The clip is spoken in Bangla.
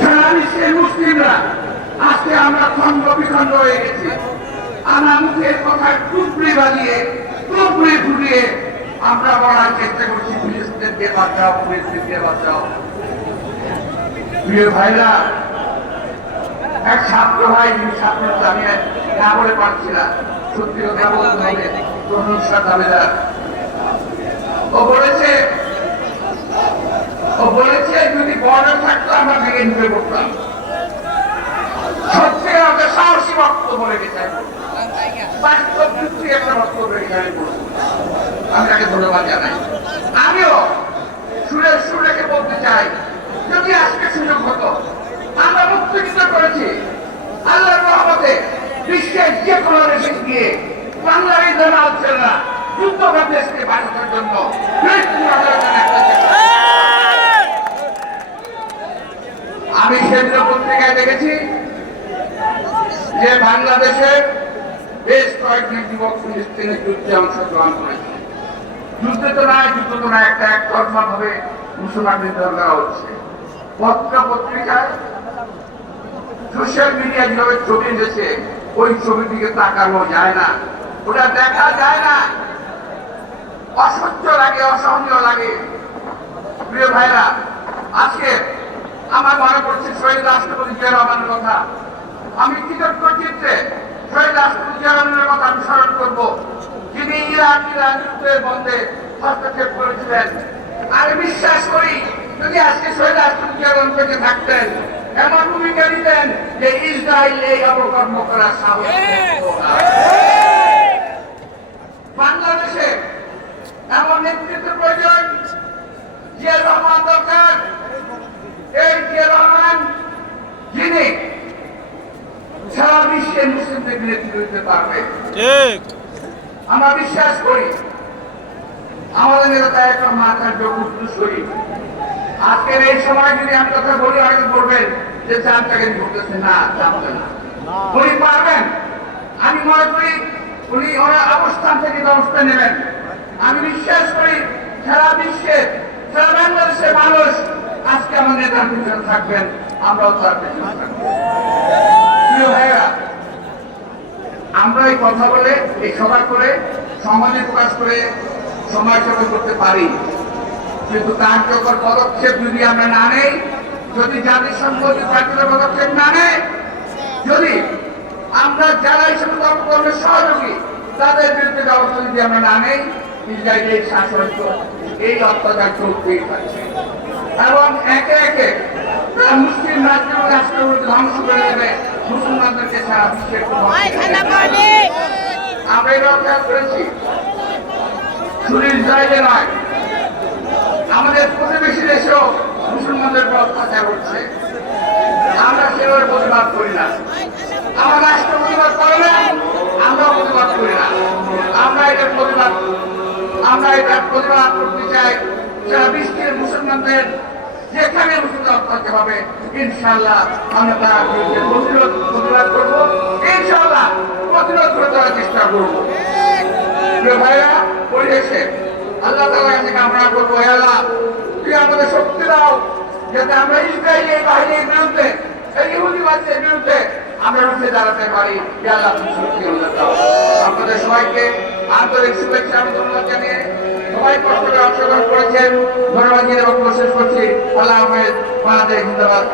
সারা বিশ্বের মুসলিমরা আজকে আমরা খণ্ড বিখণ্ড হয়ে গেছি আমরা মুখের কথায় টুকরি বাজিয়ে টুকরি ফুটিয়ে আমরা বলার চেষ্টা করছি ফিলিস্তিনকে বাঁচাও ফিলিস্তিনকে বাঁচাও প্রিয় ভাইরা এক ছাত্র ভাই ছাত্র আমি না বলে পারছি না সত্যি কথা বলতে হবে প্রশংসা দাবিদার ও বলেছে ও বলেছে, যদি বর্ডার থাকতো, আমরা ভেঙে ঢুকে পড়তাম। সত্যি আমাদের সাহসী বক্তব্য গেছে। বাস্তব করেছি আল্লাহর রহমতে বিশ্বের যে কোনো দেশে গিয়ে বাংলার এই জন্য। আমি সেদিন পত্রিকায় দেখেছি যে বাংলাদেশের বেশ কয়েকজন যুবক ফিলিস্তিনের যুদ্ধে অংশগ্রহণ করেছে। যুদ্ধে তো নয়, যুদ্ধ তো নয়, একটা একতরফা ভাবে মুসলমান নির্ধারণ করা হচ্ছে। পত্র পত্রিকায় সোশ্যাল মিডিয়া যেভাবে ছবি এসেছে, ওই ছবির দিকে তাকানো যায় না। ওটা দেখা যায় না। অসহ্য লাগে, অসহনীয় লাগে। প্রিয় ভাইরা আজকে আমার পড়ছে শহীদ রাষ্ট্রপতি জিয়া কথা। আমি কৃতজ্ঞ চিত্রে শহীদ রাষ্ট্রপতি জিয়া রহমানের কথা আমি স্মরণ করব। যিনি ইরাক ইরান যুদ্ধের বন্ধে হস্তক্ষেপ করেছিলেন। আমি বিশ্বাস করি, যদি আজকে শহীদ রাষ্ট্রপতি জিয়া রহমান বেঁচে থাকতেন, এমন ভূমিকা নিতেন যে ইসরায়েল এই অপকর্ম করার সাহস বাংলাদেশে এমন নেতৃত্ব প্রয়োজন জিয়া রহমান দরকার জিয়া রহমান? যিনি সারা বিশ্বের মুসলিমদের নেতৃত্ব দিতে পারবে আমরা বিশ্বাস করি আমাদের নেতা এখন মাথার যোগ্য শরীর আজকের এই সময় যদি আমি কথা বলি হয়তো বলবেন যে চার টাকা ঘুরতেছে? না জানবে না। উনি পারবেন? আমি মনে করি উনি ওনার অবস্থান থেকে ব্যবস্থা নেবেন। আমি বিশ্বাস করি সারা বিশ্বে সারা বাংলাদেশের মানুষ আজকে আমার নেতার পিছনে থাকবেন, আমরাও তার পিছনে থাকব। আমরা এই কথা বলে, এই সভা করে, সমাজে প্রকাশ করে, সমাজ সেবা করতে পারি। কিন্তু কার্যকর পদক্ষেপ যদি আমরা না নেই, যদি জাতিসংঘ কার্যকর পদক্ষেপ না নেয় যদি আমরা যারা এই সমস্ত কর্মের সহযোগী, তাদের বিরুদ্ধে ব্যবস্থা যদি আমরা না নেই ইসরায়েল এই শাসন এই অত্যাচার চলতেই থাকছে এবং একে একে মুসলিম রাষ্ট্র এবং রাষ্ট্রগুলোকে ধ্বংস করে দেবে। মুসলমানদেরকে সারা বিশ্বের আমরা এটাও খেয়াল করেছি। শুধু ইসরায়েলে নয়। আমাদের প্রতিবেশী দেশেও মুসলমানদের উপর অত্যাচার হচ্ছে আমরা সেভাবে প্রতিবাদ করি না। আমার রাষ্ট্র প্রতিবাদ করে না আমরাও প্রতিবাদ করি না। আমরা এটার প্রতিবাদ আমরা এটার প্রতিবাদ করতে চাই। যারা মুসলমানদের যেখানে মুসলমান অত্যাচার হবে ইনশাল্লাহ আমরা তার প্রতিরোধ করব। ইনশাল্লাহ প্রতিরোধ করে দেওয়ার চেষ্টা করব। ভাইরা পরিবেশে আল্লাহ তালা কাছে কামনা করব আল্লাহ তুই আমাদের শক্তি দাও, যাতে আমরা ইসরায়েল এই বাহিনীর বিরুদ্ধে, এই ইহুদিবাদের বিরুদ্ধে আমরা রুখে দাঁড়াতে পারি। আল্লাহ শক্তি আপনাদের সবাইকে আন্তরিক শুভেচ্ছা এবং ধন্যবাদ জানিয়ে সবাই কষ্ট করে অংশগ্রহণ করেছেন। ধন্যবাদ দিয়ে বক্তব্য করছি। আল্লাহ হাফেজ। বাংলাদেশ জিন্দাবাদ।